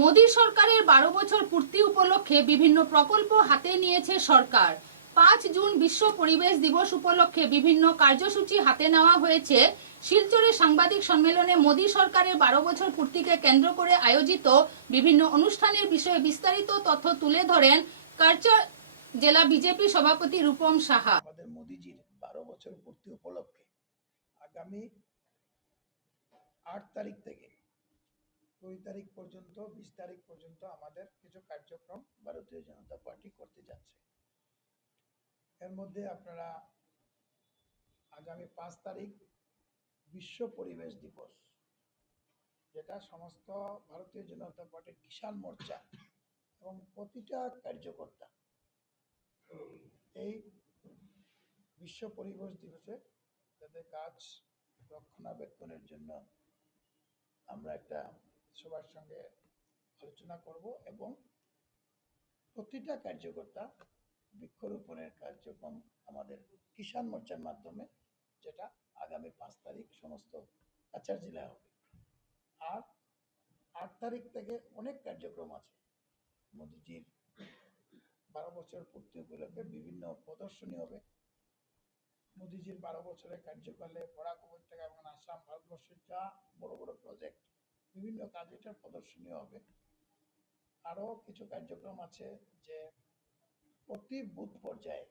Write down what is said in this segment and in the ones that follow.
মোদী সরকারের 12 বছর পূর্তি উপলক্ষে বিভিন্ন প্রকল্প হাতে নিয়েছে সরকার। 5 জুন বিশ্ব পরিবেশ দিবস উপলক্ষে বিভিন্ন কার্যসূচি হাতে নেওয়া হয়েছে। শিলচরে সাংবাদিক সম্মেলনে মোদী সরকারের 12 বছর পূর্তিকে কেন্দ্র করে আয়োজিত বিভিন্ন অনুষ্ঠানের বিষয়ে বিস্তারিত তথ্য তুলে ধরেন কালচার জেলা বিজেপি সভাপতি রূপম সাহা। আমাদের মোদীজির 12 বছর পূর্তি উপলক্ষে আগামী 8 তারিখ থেকে 2 তারিখ পর্যন্ত 20 তারিখ পর্যন্ত আমাদের কিছু কার্যক্রম ভারতীয় জনতা পার্টি করতে যাচ্ছে। এর মধ্যে আপনারা আগামী 5 তারিখ বিশ্ব পরিবেশ দিবস, যেটা সমস্ত ভারতীয় জনতা পার্টির কিষাণ মোর্চা এবং প্রতিটা কার্যকর্তা এই বিশ্ব পরিবেশ দিবসে তাদের গাছ রক্ষণাবেক্ষণের জন্য আমরা একটা সবার সঙ্গে আলোচনা করব এবং প্রতিটা কার্যকর্তা বৃক্ষরোপণের কার্যক্রম আমাদের কিষাণ মোর্চার মাধ্যমে, যেটা আগামী 5 তারিখ সমস্ত কাছাড় জেলায় হবে। আর 8 তারিখ থেকে অনেক কার্যক্রম আছে। মোদীজির 12 বছর পূর্তি উপলক্ষে বিভিন্ন প্রদর্শনী হবে। মোদীজির 12 বছরের কার্যকালে বরাক উপত্যকা এবং আসাম, ভারতবর্ষের যা বড় বড় প্রজেক্ট, বিভিন্ন কাজ, এটার প্রদর্শনী হবে। আরো কিছু কার্যক্রম আছে, যে প্রতি বুথ পর্যায়ে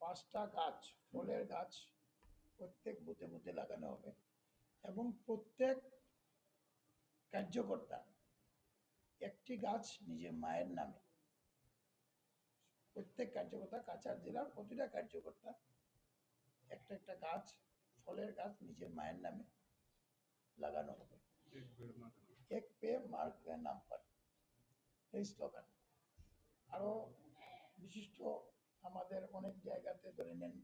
5টা গাছ, ফলের গাছ প্রত্যেক বুথে বুথে লাগানো হবে এবং প্রত্যেক কার্যকর্তা একটি গাছ নিজের মায়ের নামে, প্রত্যেক কার্যকর্তা কাছাড় জেলার প্রতিটা কার্যকর্তা একটা একটা গাছ, ফলের গাছ নিজের মায়ের নামে লাগানো হবে। এক পে মার কে নাম পার, এই স্লোগান। আরো বিশিষ্ট আমাদের অনেক জায়গাতে ধরে নেন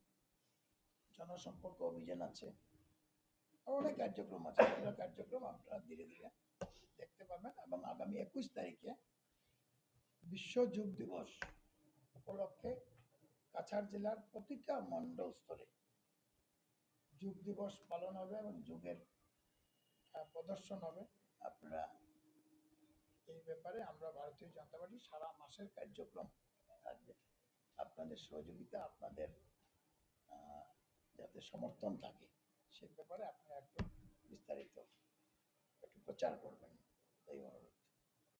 জনসম্পর্ক অভিযান আছে, অনেক কার্যক্রম আছে। এগুলো কার্যক্রম আপনারা ধীরে ধীরে দেখতে পাবেন। এবং আগামী 21 তারিখে বিশ্ব যোগ দিবস উপলক্ষে কাছাড় জেলার প্রতিটা মন্ডল স্তরে যোগ দিবস পালন হবে এবং যোগের প্রদর্শন হবে। আপনারা এই ব্যাপারে আমরা ভারতীয় জনতা পার্টি সারা মাসের কার্যক্রম থাকবে। আপনাদের সহযোগিতা, আপনাদের যাতে সমর্থন থাকে, সে ব্যাপারে আপনারা একটু বিস্তারিত একটু প্রচার করবেন, এই অনুরোধ।